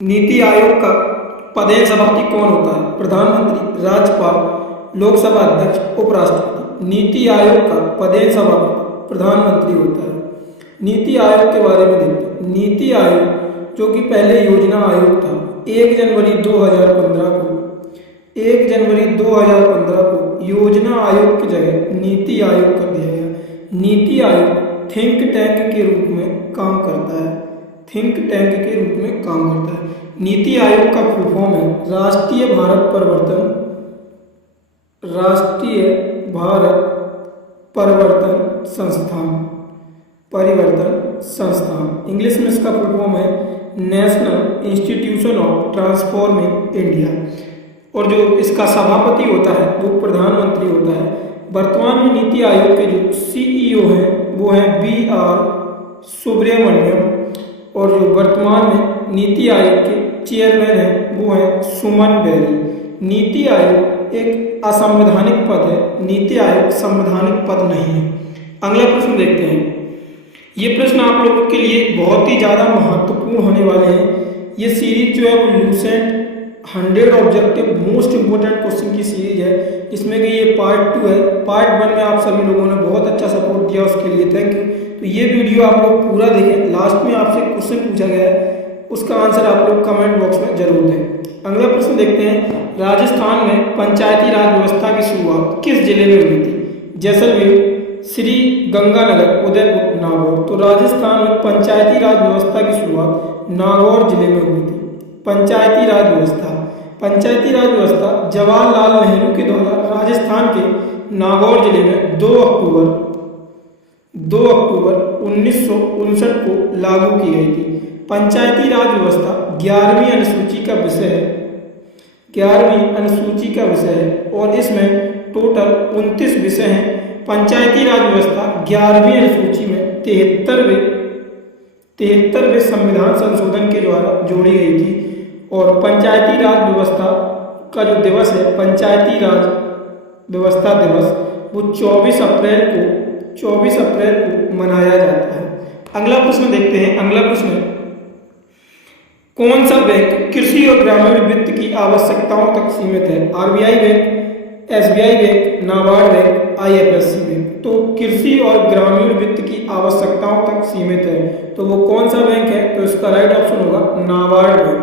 नीति आयोग का पदेन सभापति कौन होता है? प्रधानमंत्री, राज्यपाल, लोकसभा अध्यक्ष, उपराष्ट्रपति। नीति आयोग का पदेन सभापति प्रधानमंत्री होता है। नीति आयोग के बारे में देखते हैं। नीति आयोग जो कि पहले योजना आयोग था, 1 जनवरी 2015 को योजना आयोग की जगह नीति आयोग कर दिया गया। नीति आयोग थिंक टैंक के रूप में काम करता है। नीति आयोग का फुल फॉर्म है राष्ट्रीय भारत परिवर्तन संस्थान। इंग्लिश में इसका फुल फॉर्म है national institution of transforming India. और जो इसका सभापति होता है वो प्रधानमंत्री होता है। वर्तमान में नीति आयोग के जो सीईओ हैं वो हैं BR सुब्रमण्यम, और जो वर्तमान में नीति आयोग के चेयरमैन हैं वो हैं सुमन बेरी। नीति आयोग एक असंवैधानिक पद है। नीति आयोग संवैधानिक पद नहीं है। अगला प्रश्न देखते हैं। ये प्रश्न आप लोगों के लिए बहुत ही ज़्यादा महत्वपूर्ण होने वाले हैं। ये सीरीज जो है वो Lucent 100 objective most important question की सीरीज है, जिसमें कि ये पार्ट 2 है। पार्ट 1 में आप सभी लोगों ने बहुत अच्छा सपोर्ट दिया, उसके लिए थैंक यू। तो ये वीडियो आप लोग पूरा देखें। लास्ट में आपसे क्वेश्चन पूछा गया है, उसका आंसर आप लोग कमेंट बॉक्स में जरूर दें। अगला प्रश्न देखते हैं। राजस्थान में पंचायती राज व्यवस्था की शुरुआत किस जिले में हुई थी? जैसलमेर, श्री गंगानगर, उदयपुर, नागौर। तो राजस्थान में पंचायती राज व्यवस्था की शुरुआत नागौर जिले में हुई थी। पंचायती राज व्यवस्था जवाहरलाल नेहरू के द्वारा राजस्थान के नागौर जिले में 2 अक्टूबर 1959 को लागू की गई थी। पंचायती राज व्यवस्था 11वीं अनुसूची का विषय है और इसमें टोटल 29 विषय हैं। पंचायती राज व्यवस्था 11वीं अनुसूची में 73वें संविधान संशोधन के द्वारा जोड़ी गई थी। और पंचायती राज व्यवस्था का जो दिवस है, पंचायती राज व्यवस्था दिवस, वो 24 अप्रैल को मनाया जाता है। अगला प्रश्न देखते हैं। अगला प्रश्न, कौन सा बैंक कृषि और ग्रामीण वित्त की आवश्यकताओं तक सीमित है? RBI bank, SBI bank, NABARD bank, IFSC bank. तो कृषि और ग्रामीण वित्त की आवश्यकताओं तक सीमित है, तो वो कौन सा बैंक है? तो इसका राइट ऑप्शन होगा नाबार्ड बैंक।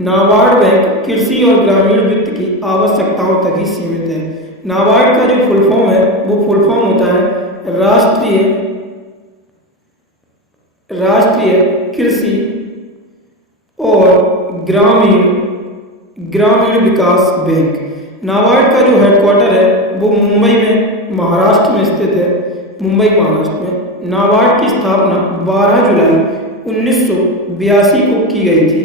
नाबार्ड बैंक कृषि और ग्रामीण वित्त की आवश्यकताओं तक ही सीमित है। नाबार्ड का जो फुल फॉर्म है वो फुल फॉर्म होता है राष्ट्रीय कृषि और ग्रामीण विकास बैंक। नाबार्ड का जो हेडक्वार्टर है वो मुंबई में, महाराष्ट्र में स्थित है। महाराष्ट्र में नाबार्ड की स्थापना 12 जुलाई 1982 को की गई थी।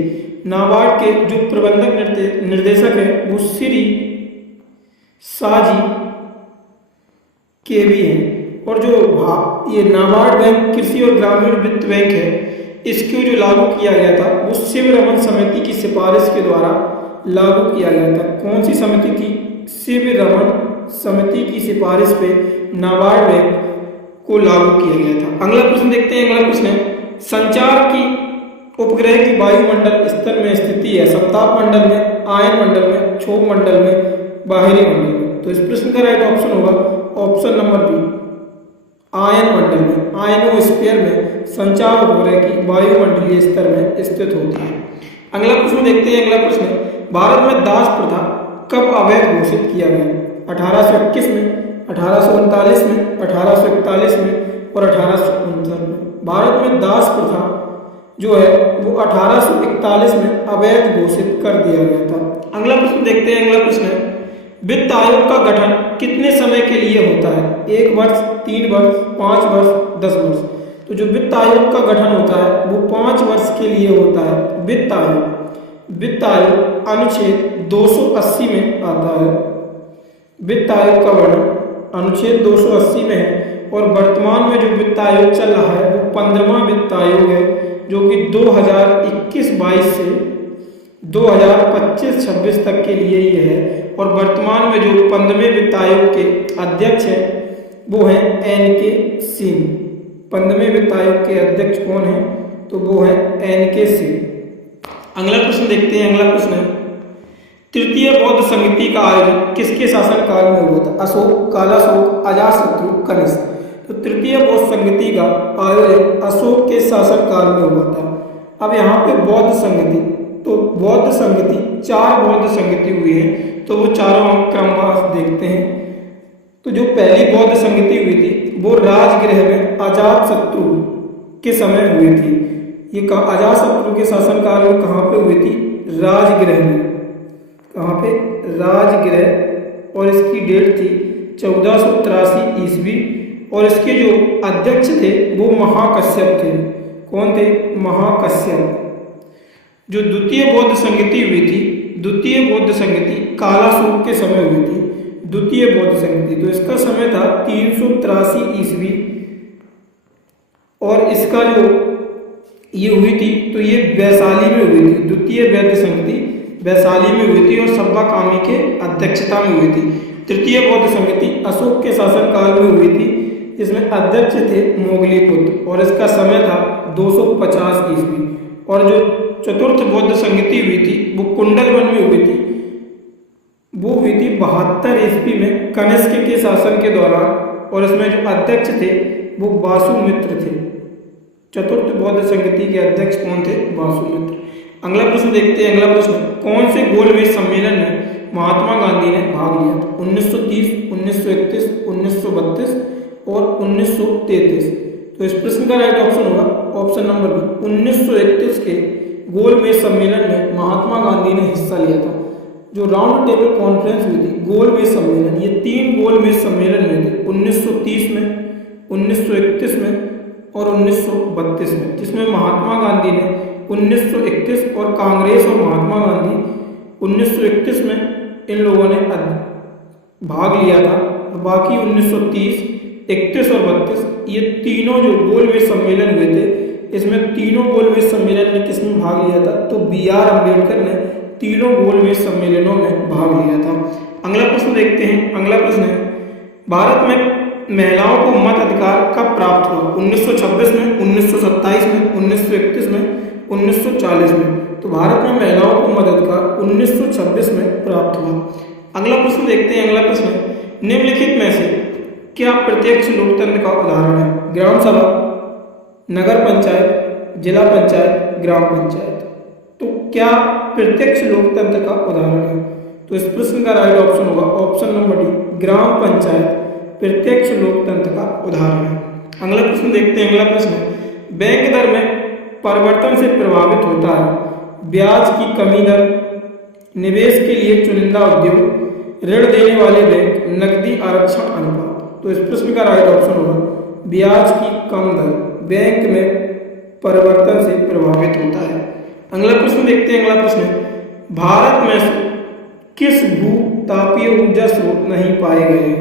नाबार्ड के जो प्रबंधक निर्देशक है वो श्री साजी केवी हैं। और जो ये नाबार्ड बैंक कृषि और ग्रामीण वित्त बैंक है, इसको जो लागू किया गया था वो शिव रमन समिति की सिफारिश के द्वारा लागू किया गया था। कौन सी समिति थी? शिव रमन समिति की सिफारिश पे नाबार्ड बैंक को लागू किया गया था। अगला प्रश्न देखते हैं। अगला प्रश्न है, संचार की उपग्रह की वायुमंडल स्तर में स्थिति है? सप्ताह मंडल में, आयन मंडल में, क्षोभ मंडल में, बाहरी मंडल में। तो इस प्रश्न का राइट ऑप्शन होगा ऑप्शन नंबर बी, आयन मंडल में। आयनोस्फीयर में संचार उपग्रह की वायुमंडलीय स्तर में स्थित होती है। अगला प्रश्न देखते हैं। अगला प्रश्न, भारत में दास प्रथा कब अवैध घोषित किया गया? 1821 में, 1839 में, 1841 में और 1869 में। भारत में दास प्रथा जो है वो 1841 में अवैध घोषित कर दिया गया था। अगला प्रश्न देखते हैं। अगला प्रश्न है, वित्त आयोग का गठन कितने समय के लिए होता है? 1 वर्ष, 3 वर्ष, 5 वर्ष, 10 वर्ष। तो जो वित्त आयोग का गठन होता है वो 5 वर्ष के लिए होता है। वित्त आयोग अनुच्छेद 280 में आता है। वित्त आयोग का वर्णन अनुच्छेद 280 में है। और वर्तमान में जो वित्त आयोग चल रहा है वो 15वां वित्त आयोग है, जो कि 2021-22 से 2025-26 तक के लिए ये है। और वर्तमान में जो 15वें वित्त आयोग के अध्यक्ष हैं वो हैं NK सिंह। 15वें वित्त आयोग के अध्यक्ष कौन हैं? तो वो है NK सिंह। अगला प्रश्न देखते हैं। अगला प्रश्न है, तृतीय बौद्ध संगति का आयोजन किसके शासनकाल में हुआ था? अशोक, कालाशोक, अजातशत्रु, कनिष्क। तो तृतीय बौद्ध संगति का आयोजन अशोक के शासनकाल में हुआ था। अब यहाँ पे बौद्ध संगति, तो बौद्ध संगति 4 बौद्ध संगति हुई है, तो वो चारों हम क्रमवार देखते हैं। तो जो पहली बौद्ध संगति हुई थी वो राजगृह में अजातशत्रु के समय हुई थी। ये अजातशत्रु के शासनकाल में कहाँ पे हुई थी? राजगृह में। कहाँ पे? राजगृह। और इसकी डेट थी 1483 ईस्वी। और इसके जो अध्यक्ष थे वो महाकश्यप थे। कौन थे? महाकश्यप। जो द्वितीय बौद्ध संगति हुई थी, द्वितीय बौद्ध संगति कालाशोक के समय हुई थी। द्वितीय बौद्ध संगति, तो इसका समय था 383 ईस्वी। और इसका जो ये हुई थी तो ये वैशाली में हुई थी। द्वितीय बौद्ध संगति वैशाली में हुई थी और सब्बाकामी के अध्यक्षता में हुई थी। तृतीय बौद्ध संगति अशोक के शासनकाल में हुई थी। इसमें अध्यक्ष थे मोगलीपुत्र और इसका समय था 250 ईस्वी। और जो चतुर्थ बौद्ध संगति हुई थी वो कुंडलवन में हुई थी। वो हुई थी 72 ईस्वी में कनिष्क के शासन के दौरान। और इसमें जो अध्यक्ष थे वो वासुमित्र थे। चतुर्थ बौद्ध संगति के अध्यक्ष कौन थे? वासुमित्र। अगला प्रश्न देखते हैं। अगला प्रश्न, कौन से गोलमेज सम्मेलन में महात्मा गांधी ने भाग लिया था? 1930, 1931, 1932 और 1933। तो इस प्रश्न का राइट ऑप्शन होगा ऑप्शन नंबर बी, 1931 के गोलमेज सम्मेलन में महात्मा गांधी ने हिस्सा लिया था। जो राउंड टेबल कॉन्फ्रेंस हुई थी, गोलमेज सम्मेलन, ये 3 गोलमेज सम्मेलन हुए थे 1930 में, 1931 में और 1932 में, जिसमें महात्मा गांधी ने 1931 और कांग्रेस और महात्मा गांधी 1931 में इन लोगों ने भाग लिया था। और बाकी 1930, 31 और 32 ये तीनों जो गोलमेज सम्मेलन हुए थे, इसमें तीनों गोलमेज सम्मेलन में किसने भाग लिया था? तो B.R. अम्बेडकर ने तीनों गोलमेज सम्मेलनों में भाग लिया था। अगला प्रश्न देखते हैं। अगला प्रश्न है, भारत में महिलाओं को मत अधिकार कब प्राप्त हुआ? 1926 में, 1927 में, 1931 में, 1940 में। तो भारत में महिलाओं को मत अधिकार 1926 में प्राप्त हुआ। अगला प्रश्न देखते हैं। अगला प्रश्न है, निम्नलिखित में से क्या प्रत्यक्ष लोकतंत्र का उदाहरण है? ग्राम सभा, नगर पंचायत, जिला पंचायत, ग्राम पंचायत। तो क्या प्रत्यक्ष लोकतंत्र का उदाहरण है? तो इस प्रश्न का राइट ऑप्शन होगा ऑप्शन नंबर डी, ग्राम पंचायत प्रत्यक्ष लोकतंत्र का उदाहरण है। अगला प्रश्न देखते हैं। अगला प्रश्न है, बैंक दर में परिवर्तन से प्रभावित होता है ब्याज की कमी दर, निवेश के लिए चुनिंदा उद्योग, ऋण देने वाले बैंक, नकदी आरक्षण अनुपात। तो इस प्रश्न का राइट ऑप्शन होगा ब्याज की कम दर बैंक में परिवर्तन से प्रभावित होता है। अगला प्रश्न देखते हैं। अगला प्रश्न है, भारत में से किस भू तापीय ऊर्जा स्रोत नहीं पाए गए?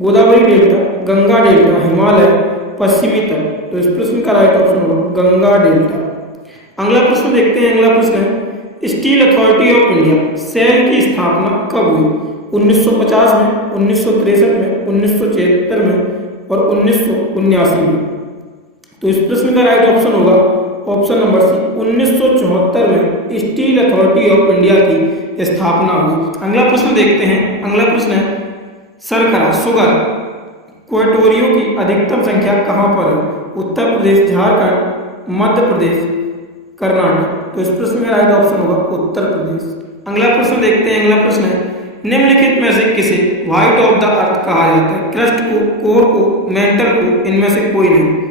गोदावरी डेल्टा, गंगा डेल्टा, हिमालय, पश्चिमी तट। तो इस प्रश्न का राइट ऑप्शन होगा गंगा डेल्टा। अगला प्रश्न देखते हैं। अगला प्रश्न है, steel authority of India SAIL की स्थापना कब हुई? 1950 में, 1963 में, 1976 में और 1979 में। तो इस प्रश्न का राइट ऑप्शन होगा ऑप्शन नंबर सी, 1974 में स्टील अथॉरिटी ऑफ इंडिया की स्थापना हुई। अगला प्रश्न देखते हैं। अगला प्रश्न है, शर्करा, शुगर क्वेटोरियो की अधिकतम संख्या कहाँ पर है? उत्तर प्रदेश, झारखंड, मध्य प्रदेश, कर्नाटक। तो इस प्रश्न का राइट ऑप्शन होगा उत्तर प्रदेश। अगला प्रश्न देखते हैं। अगला प्रश्न है, निम्नलिखित में से किसे व्हाइट ऑफ द अर्थ कहा जाता है? क्रस्ट को, कोर को, मेंटल को, इनमें से कोई नहीं।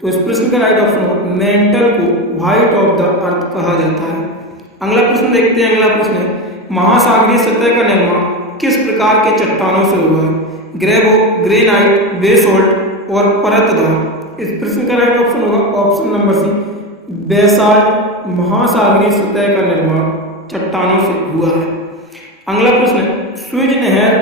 तो इस प्रश्न का राइट ऑप्शन होगा मेंटल को व्हाइट ऑफ द अर्थ कहा जाता है। अगला प्रश्न देखते हैं। अगला प्रश्न है, महासागरीय सतह का निर्माण किस प्रकार के चट्टानों से हुआ है? ग्रेवो, ग्रेनाइट, बेसोल्ट और परतदार। इस प्रश्न का राइट ऑप्शन होगा ऑप्शन नंबर सी, बेसाल्ट। महासागरीय सतह का निर्माण चट्टानों से हुआ है। अगला प्रश्न है, स्वेज नहर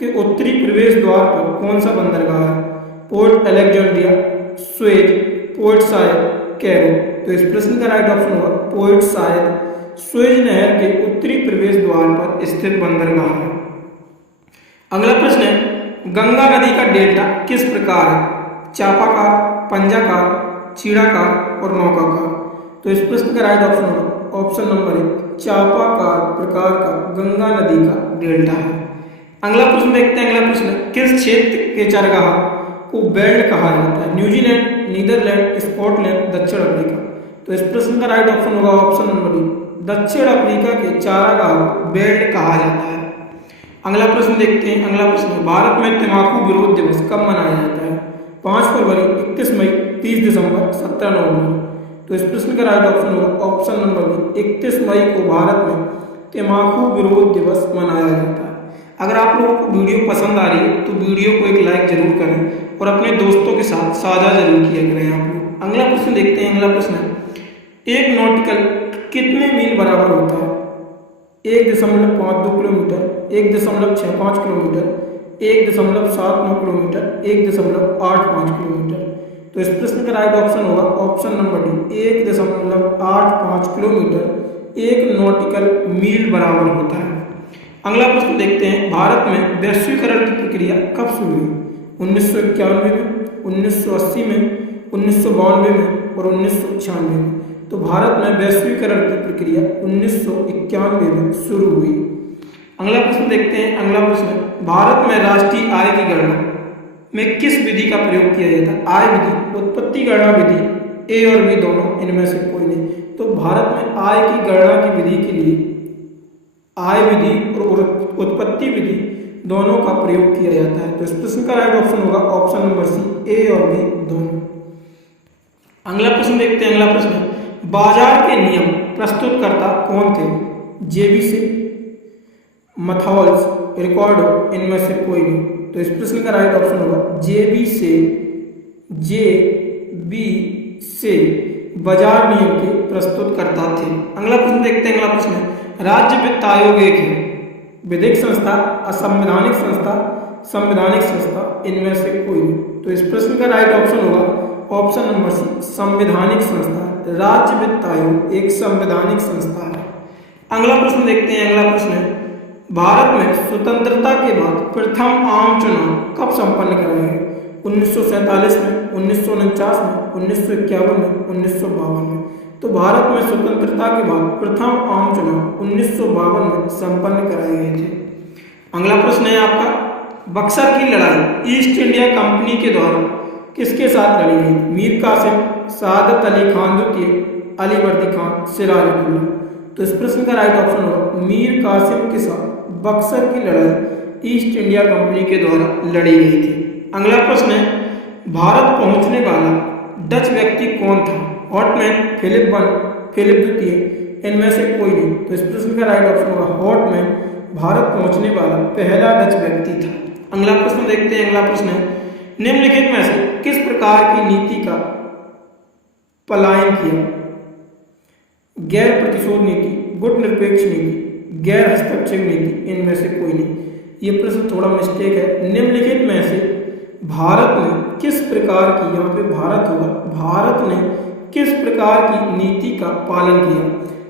के उत्तरी प्रवेश द्वार पर कौन सा बंदरगाह है? Port Alexandria, Suez, port Said, Cairo. तो इस प्रश्न का राइट ऑप्शन होगा पोर्ट साइद स्वेज नहर के उत्तरी प्रवेश द्वार पर स्थित बंदरगाह है। अगला प्रश्न है, गंगा नदी का डेल्टा किस प्रकार है? चापाकार, पंजाकार, चीड़ाकार और नौकाकार। तो इस प्रश्न का राइट ऑप्शन होगा ऑप्शन नंबर 1 चापाकार प्रकार का गंगा नदी का डेल्टा है। अगला प्रश्न देखते हैं। अगला प्रश्न, किस क्षेत्र के चरगाह को बेल्ट कहा जाता है? न्यूजीलैंड, नीदरलैंड, स्कॉटलैंड, दक्षिण अफ्रीका। तो इस प्रश्न का राइट ऑप्शन होगा ऑप्शन नंबर डी, दक्षिण अफ्रीका के चारागाह को बेल्ट कहा जाता है। अगला प्रश्न देखते हैं। अगला प्रश्न, भारत में तंबाकू विरोध दिवस कब मनाया जाता है? 5 फरवरी, 31 मई, 30 दिसंबर, 17 नवंबर। तो इस प्रश्न का राइट ऑप्शन होगा ऑप्शन नंबर बी, 31 मई को भारत में तंबाकू विरोध दिवस मनाया जाता है। अगर आप लोगों को वीडियो पसंद आ रही है तो वीडियो को एक लाइक जरूर करें और अपने दोस्तों के साथ साझा जरूर किया करें आप लोग। अगला प्रश्न देखते हैं। अगला प्रश्न है, एक नॉटिकल कितने मील बराबर होता है? 1.52 किलोमीटर, 1.65 किलोमीटर, 1.79 किलोमीटर, 1.85 किलोमीटर। तो इस प्रश्न का राइट ऑप्शन होगा ऑप्शन नंबर डी, 1.85 किलोमीटर एक नॉटिकल मील बराबर होता है। अगला प्रश्न देखते हैं। भारत में वैश्वीकरण की प्रक्रिया कब शुरू हुई? 1991 में, 1980 में, 1992 में और 1996 में। तो भारत में वैश्वीकरण की प्रक्रिया 1991 में शुरू हुई। अगला प्रश्न देखते हैं। अगला प्रश्न, भारत में राष्ट्रीय आय की गणना में किस विधि का प्रयोग किया जाता है? आय विधि, उत्पत्ति गणना विधि, ए और बी दोनों, इनमें से कोई नहीं। तो भारत में आय की गणना की विधि के लिए आय विधि और उत्पत्ति विधि दोनों का प्रयोग किया जाता है। तो इस प्रश्न का राइट ऑप्शन होगा ऑप्शन नंबर सी, ए और बी दोनों। अगला प्रश्न देखते हैं। अगला प्रश्न, बाजार के नियम प्रस्तुतकर्ता कौन थे? जेबीसी, मथॉल्स, रिकॉर्डो, इनमें से कोई नहीं। तो इस प्रश्न का राइट ऑप्शन होगा जेबीसी बाजार नियम के प्रस्तुतकर्ता थे। अगला प्रश्न देखते हैं। अगला प्रश्न है, राज्य वित्त आयोग एक है विधिक संस्था, असंवैधानिक संस्था, संवैधानिक संस्था, इनमें से कोई नहीं। तो इस प्रश्न का राइट ऑप्शन होगा ऑप्शन नंबर सी, संवैधानिक संस्था। राज्य वित्त आयोग एक संवैधानिक संस्था है। अगला प्रश्न देखते हैं। अगला प्रश्न है, भारत में स्वतंत्रता के बाद प्रथम आम चुनाव कब संपन्न कराया गया? 1947 में, 1949 में, 1951 में, 1952 में। तो भारत में स्वतंत्रता के बाद प्रथम आम चुनाव 1952 में संपन्न कराए गए थे। अगला प्रश्न है आपका, बक्सर की लड़ाई ईस्ट इंडिया कंपनी के द्वारा किसके साथ लड़ी गई? मीर कासिम, सादत अली खान द्वितीय, अली वर्दी खान, सिराजुद्दौला। तो इस प्रश्न का राइट ऑप्शन होगा मीर कासिम के साथ बक्सर की लड़ाई ईस्ट इंडिया कंपनी के द्वारा लड़ी गई थी। अगला प्रश्न है, भारत पहुंचने वाला डच व्यक्ति कौन था? हॉटमैन, फिलिप वन, फिलिप द्वितीय, इनमें से कोई नहीं। तो इस प्रश्न का राइट ऑप्शन होगा हॉटमैन भारत पहुंचने वाला पहला डच व्यक्ति था। अगला प्रश्न देखते हैं। अगला प्रश्न है, निम्नलिखित में से किस प्रकार की नीति का पलायन किया? गैर प्रतिशोध नीति, गुट निरपेक्ष नीति, गैर हस्तक्षेप नीति, इनमें से कोई नहीं। ये प्रश्न थोड़ा मिस्टेक है। निम्नलिखित में से भारत ने किस प्रकार की, यहाँ पे भारत होगा, भारत ने किस प्रकार की नीति का पालन किया?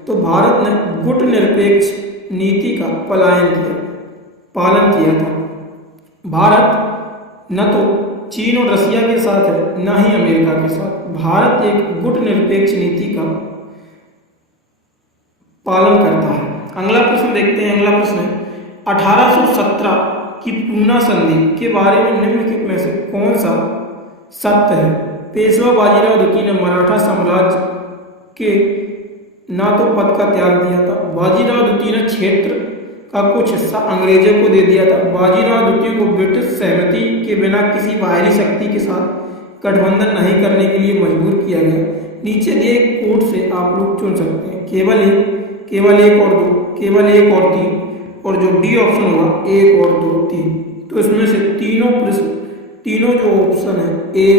तो भारत ने गुट निरपेक्ष नीति का पालन किया था। भारत न तो चीन और रसिया के साथ है न ही अमेरिका के साथ। भारत एक गुट निरपेक्ष नीति का पालन करता है। अगला प्रश्न देखते हैं। अगला प्रश्न है, 1817 की पूना संधि के बारे में निम्नलिखित में से कौन सा सत्य है? पेशवा बाजीराव द्वितीय ने मराठा साम्राज्य के ना तो पद का त्याग दिया था, बाजीराव द्वितीय ने क्षेत्र का कुछ हिस्सा अंग्रेजों को दे दिया था, बाजीराव द्वितीय को ब्रिटिश सहमति के बिना किसी बाहरी शक्ति के साथ गठबंधन नहीं करने के लिए मजबूर किया गया। नीचे दिए कोड से आप लोग चुन सकते हैं, केवल एक और दो, केवल एक और तीन, और जो डी ऑप्शन होगा 1 और 2 3। तो इसमें से तीनों जो ऑप्शन है 1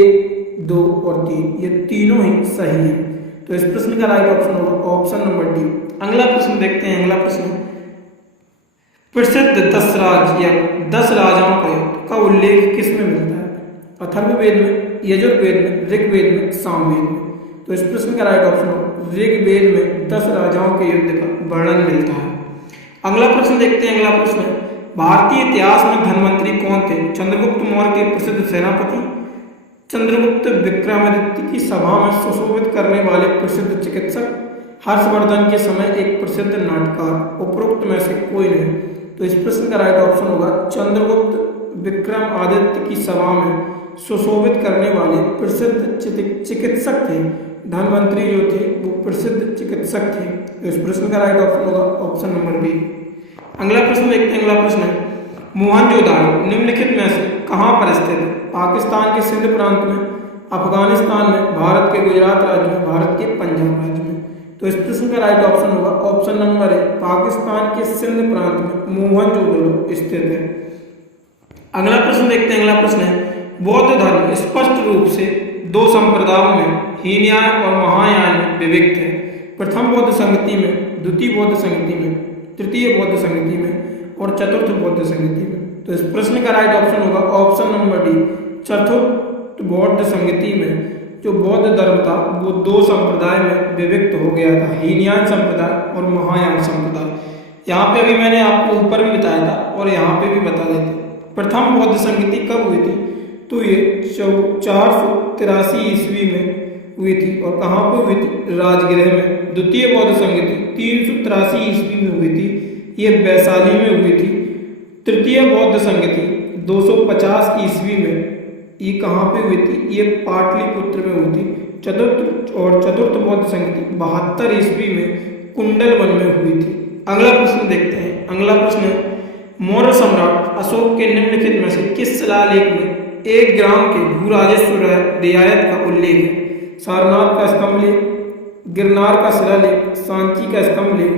2 और 3, ये तीनों ही सही है। तो इस प्रश्न का राइट ऑप्शन होगा ऑप्शन नंबर डी। अगला प्रश्न देखते हैं। अगला प्रश्न, प्रसिद्ध 10 राज या 10 राजाओं का उल्लेख किसमें मिलता है? अथर्ववेद में, यजुर्वेद में, ऋग्वेद में, सामवेद में। तो इस प्रश्न का राइट ऑप्शन होगा ऋग्वेद में 10 राजाओं के युद्ध का वर्णन मिलता है। अगला प्रश्न देखते हैं। अगला प्रश्न है, भारतीय इतिहास में धनवंतरी कौन थे? चंद्रगुप्त मौर्य के प्रसिद्ध सेनापति, चंद्रगुप्त विक्रमादित्य की सभा में सुशोभित करने वाले प्रसिद्ध चिकित्सक, हर्षवर्धन के समय एक प्रसिद्ध नाटककार, उपरोक्त में से कोई नहीं। तो इस प्रश्न का राइट ऑप्शन होगा चंद्रगुप्त विक्रमादित्य की सभा में सुशोभित करने वाले प्रसिद्ध चिकित्सक थे। धन्वंतरी जो थे वो प्रसिद्ध चिकित्सक थे। तो इस प्रश्न का राइट ऑप्शन होगा ऑप्शन नंबर बी। अगला प्रश्न देखते हैं। अगला प्रश्न है मोहनजोदाड़ो निम्नलिखित में से कहाँ पर स्थित है? पाकिस्तान के सिंध प्रांत में, अफगानिस्तान में, भारत के गुजरात राज्य में, भारत के पंजाब राज्य में। तो इस प्रश्न का राइट ऑप्शन होगा ऑप्शन नंबर ए, पाकिस्तान के सिंध प्रांत में मोहनजोदाड़ो स्थित है। अगला प्रश्न देखते हैं। अगला प्रश्न है बौद्ध धर्म स्पष्ट रूप से दो संप्रदायों में हीनयान और महायान में विभक्त है। प्रथम बौद्ध संगति में, द्वितीय बौद्ध संगति में, तृतीय बौद्ध संगति में और चतुर्थ बौद्ध संगति में। तो इस प्रश्न का राइट ऑप्शन होगा ऑप्शन नंबर डी, चतुर्थ बौद्ध संगति में जो बौद्ध धर्म था वो दो संप्रदाय में विभक्त हो गया था, हीनयान संप्रदाय और महायान संप्रदाय। यहाँ पे अभी मैंने आपको ऊपर भी बताया था और यहाँ पे भी बता देते। प्रथम बौद्ध संगति कब हुई थी? तो ये 483 ईस्वी में हुई थी और कहाँ पर हुई थी? राजगृह में। द्वितीय बौद्ध संगति 383 ईस्वी में हुई थी, ये वैशाली में हुई थी। तृतीय बौद्ध संगति 250 ईस्वी में ये कहाँ पे हुई थी? ये पाटलिपुत्र में हुई थी। चतुर्थ बौद्ध संगति 72 ईस्वी में कुंडलवन में हुई थी। अगला प्रश्न देखते हैं। अगला प्रश्न है मौर्य सम्राट अशोक के निम्नलिखित में से किस शिलालेख में एक ग्राम के भू राजस्व रियायत का उल्लेख है? सारनाथ का स्तंभ लेख, गिरनार का शिलालेख, सांची का स्तंभ लेख,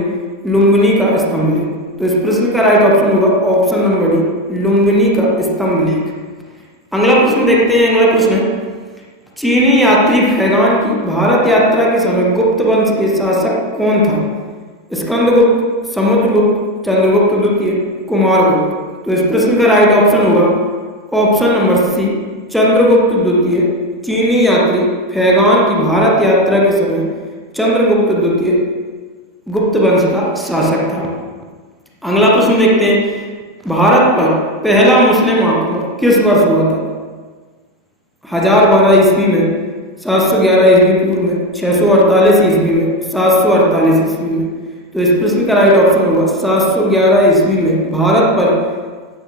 लुम्बिनी का स्तंभ लेख। तो इस प्रश्न का राइट ऑप्शन होगा ऑप्शन नंबर डी, लुम्बिनी का स्तंभ लेख। अगला प्रश्न देखते हैं। अगला प्रश्न है चीनी यात्री फैगान की भारत यात्रा के समय गुप्त वंश के शासक कौन था? स्कंदगुप्त, समुद्रगुप्त, चंद्रगुप्त द्वितीय, कुमारगुप्त। तो इस प्रश्न का राइट ऑप्शन होगा ऑप्शन नंबर सी, चंद्रगुप्त द्वितीय। चीनी यात्री फैगान की भारत यात्रा के समय चंद्रगुप्त द्वितीय गुप्त वंश का शासक था। अगला प्रश्न देखते हैं भारत पर पहला मुस्लिम आक्रमण किस वर्ष हुआ था? 1012 ईस्वी में, 711 ईस्वी पूर्व में, 648 ईस्वी में, 748 ईस्वी में। तो इस प्रश्न का राइट ऑप्शन होगा 711 ईस्वी में भारत पर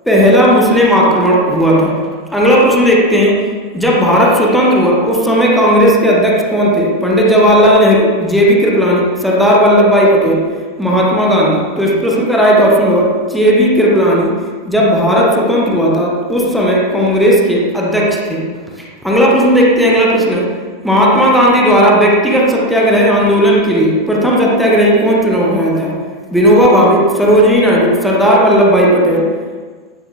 पहला मुस्लिम आक्रमण हुआ था। अगला प्रश्न देखते हैं जब भारत स्वतंत्र हुआ उस समय कांग्रेस के अध्यक्ष कौन थे? पंडित जवाहरलाल नेहरू, जे.बी. कृपलानी, सरदार वल्लभ भाई पटेल, महात्मा गांधी। तो इस प्रश्न का राइट ऑप्शन होगा जे.बी. कृपलानी। जब भारत स्वतंत्र हुआ था उस समय कांग्रेस के अध्यक्ष थे। अगला प्रश्न देखते हैं। अगला प्रश्न महात्मा गांधी द्वारा व्यक्तिगत सत्याग्रह आंदोलन के लिए प्रथम सत्याग्रही कौन चुना गया था? विनोबा भावे, सरोजिनी नायडू, सरदार वल्लभ भाई पटेल,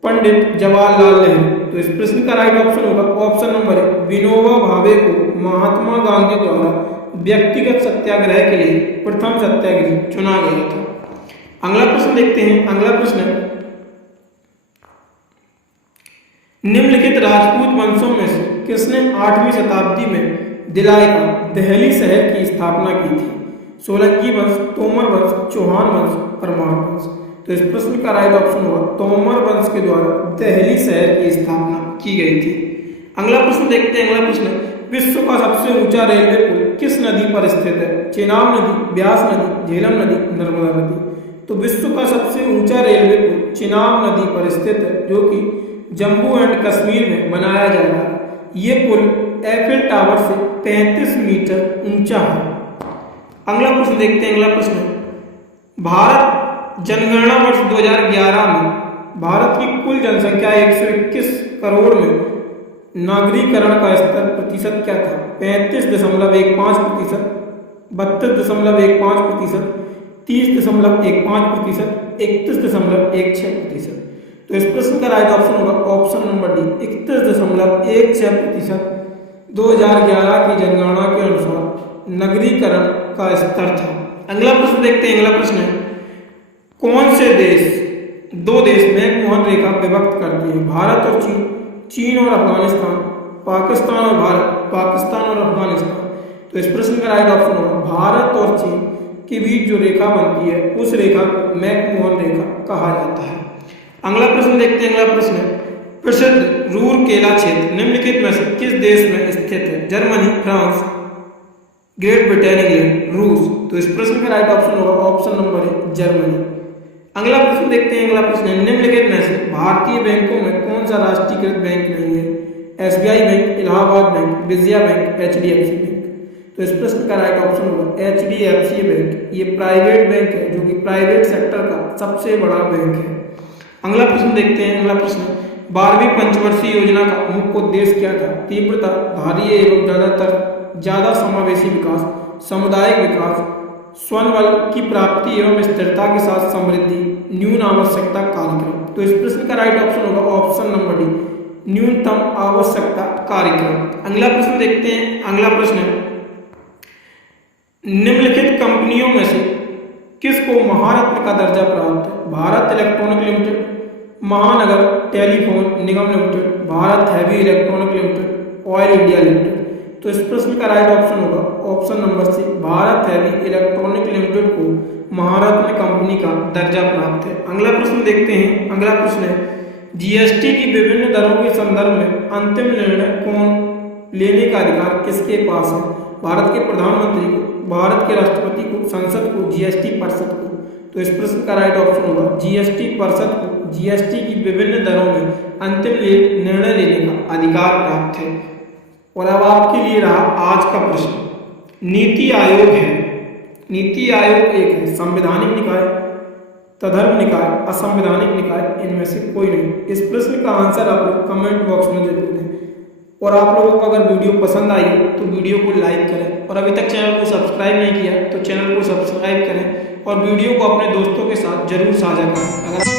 पंडित जवाहरलाल नेहरू। तो इस प्रश्न का राइट ऑप्शन होगा option number A, Vinoba Bhave को महात्मा गांधी द्वारा व्यक्तिगत सत्याग्रह के लिए प्रथम सत्याग्रही चुना गया था। अगला प्रश्न देखते हैं। अगला प्रश्न निम्नलिखित राजपूत वंशों में से किसने 8वीं शताब्दी में दिलाई का दहली शहर की स्थापना की थी? सोलंकी वंश, तोमर वंश, चौहान वंश, परमार वंश। तो इस प्रश्न का राइट ऑप्शन होगा तोमर वंश के द्वारा दहली शहर की स्थापना की गई थी। अगला प्रश्न देखते हैं। अगला प्रश्न विश्व का सबसे ऊंचा रेलवे पुल किस नदी पर स्थित है? चेनाब नदी, ब्यास नदी, झेलम नदी, नर्मदा नदी। तो विश्व का सबसे ऊंचा रेलवे पुल चेनाब नदी पर स्थित है जो कि जम्मू एंड कश्मीर में बनाया जा रहा है। ये पुल एफिल टावर से 35 मीटर ऊंचा है। अगला प्रश्न देखते हैं। अगला प्रश्न भारत जनगणना वर्ष 2011 में भारत की कुल जनसंख्या 121 करोड़ में नागरीकरण का स्तर प्रतिशत क्या था? 35.15%, 32.15%, 30.15%, 31.16%। तो इस प्रश्न का राइट ऑप्शन होगा ऑप्शन नंबर डी, 31.16%। 2011 की जनगणना के अनुसार नगरीकरण का स्तर था। अगला प्रश्न देखते हैं। अगला प्रश्न है कौन से देश दो देश मैकमोहन रेखा विभक्त करती है? भारत और चीन, चीन और अफगानिस्तान, पाकिस्तान और भारत, पाकिस्तान और अफगानिस्तान। तो इस प्रश्न का राइट ऑप्शन होगा भारत और चीन के बीच जो रेखा बनती है उस रेखा को मैकमोहन रेखा कहा जाता है। अगला प्रश्न देखते हैं। अगला प्रश्न है प्रसिद्ध रूरकेला क्षेत्र निम्नलिखित में से किस देश में स्थित है? Germany, France, great Britain, England, रूस। तो इस प्रश्न का राइट ऑप्शन होगा ऑप्शन नंबर है जर्मनी। अगला प्रश्न देखते हैं। अगला प्रश्न है, निम्नलिखित में से भारतीय बैंकों में कौन सा राष्ट्रीयकृत बैंक नहीं है? SBI bank, Allahabad bank, Vijaya bank, HDFC bank. तो इस प्रश्न का राइट ऑप्शन होगा एचडीएफसी बैंक। ये प्राइवेट बैंक है जो कि प्राइवेट सेक्टर का सबसे बड़ा बैंक है। अगला प्रश्न देखते हैं। अगला प्रश्न, 12वीं पंचवर्षीय योजना का मुख्य उद्देश्य क्या था? तीव्रता, भारी एवं ज्यादा समावेशी विकास, सामुदायिक विकास, स्वबल की प्राप्ति एवं स्थिरता के साथ समृद्धि, न्यून आवश्यकता कार्यक्रम। तो इस प्रश्न का राइट ऑप्शन होगा ऑप्शन नंबर डी, न्यूनतम आवश्यकता कार्यक्रम। अगला प्रश्न देखते हैं। अगला प्रश्न है, निम्नलिखित कंपनियों में से किसको महारत्न का दर्जा प्राप्त है? Bharat electronic limited, Mahanagar telephone Nigam limited, Bharat heavy electronic limited, oil India limited. तो इस प्रश्न का राइट ऑप्शन होगा option number C, Bharat heavy electronic limited को महारत्न कंपनी का दर्जा प्राप्त है। अगला प्रश्न देखते हैं। अगला प्रश्न है, जीएसटी की विभिन्न दरों के संदर्भ में अंतिम निर्णय कौन लेने का अधिकार किसके पास है? भारत के प्रधानमंत्री को, भारत के राष्ट्रपति को, संसद को, जीएसटी परिषद को। तो इस प्रश्न का राइट ऑप्शन होगा जीएसटी परिषद को जीएसटी की विभिन्न दरों में अंतिम निर्णय लेने का अधिकार प्राप्त है। और अब आपके लिए रहा आज का प्रश्न, नीति आयोग है। नीति आयोग एक है संवैधानिक निकाय, तदर्म निकाय, असंवैधानिक निकाय, इनमें से कोई नहीं। इस प्रश्न का आंसर आप लोग कमेंट बॉक्स में जरूर दें। और आप लोगों को अगर वीडियो पसंद आई तो वीडियो को लाइक करें, और अभी तक चैनल को सब्सक्राइब नहीं किया तो चैनल को सब्सक्राइब करें, और वीडियो को अपने दोस्तों के साथ जरूर साझा करें। अगर